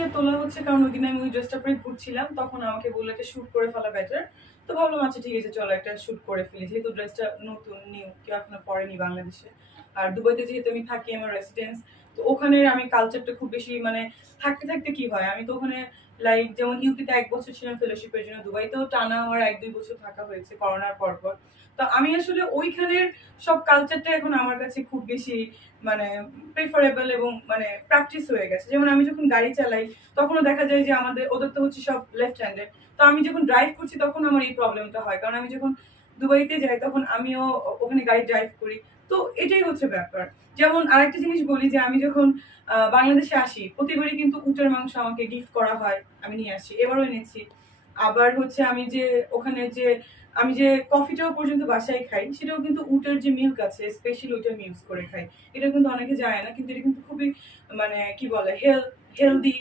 যে তোলা হচ্ছে কারণ ওই দিন আমি ওই ড্রেসটা পরে ঘুরছিলাম, তখন আমাকে বললো একটা শুট করে ফেলা বেটার। তো ভাবলাম আচ্ছা ঠিক আছে চলো একটা শুট করে ফেলি, যেহেতু ড্রেসটা নতুন নিউ, কেউ এখনো পরেনি বাংলাদেশে। আর দুবাইতে যেহেতু আমি থাকি, আমার রেসিডেন্স, তো ওখানে আমি কালচারটা খুব বেশি মানে থাকতে থাকতে কি হয়, আমি তো ওখানে লাইক যেমন ইউকেতে 1 বছর ছিলাম ফেলোশিপের জন্য, দুবাইতেও টানা আমার 1-2 বছর থাকা হয়েছে করোনার পর পর। তো আমি আসলে ওইখানের সব কালচারটা এখন আমার কাছে খুব বেশি মানে প্রেফারেবল এবং মানে প্র্যাকটিস হয়ে গেছে। যেমন আমি যখন গাড়ি চালাই তখনও দেখা যায় যে আমাদের ওদের তো হচ্ছে সব লেফট হ্যান্ডেড। তো আমি যখন ড্রাইভ করছি তখন আমার এই প্রবলেমটা হয়, কারণ আমি যখন দুবাইতে যাই তখন আমিও ওখানে গাড়ি ড্রাইভ করি। তো এটাই হচ্ছে ব্যাপার। যেমন আরেকটা জিনিস বলি যে আমি যখন বাংলাদেশে আসি প্রতিবারই কিন্তু উটের মাংস আমাকে গিফট করা হয়, আমি নিয়ে আসি, এবারও এনেছি। আবার হচ্ছে আমি যে ওখানে যে আমি যে কফিটাও পর্যন্ত বাসায় খাই, সেটাও কিন্তু উটের যে মিল্ক আছে স্পেশাল ওইটা আমি ইউজ করে খাই। এটা কিন্তু অনেকে জানে না, কিন্তু এটা কিন্তু খুবই মানে কি বলে হেলদি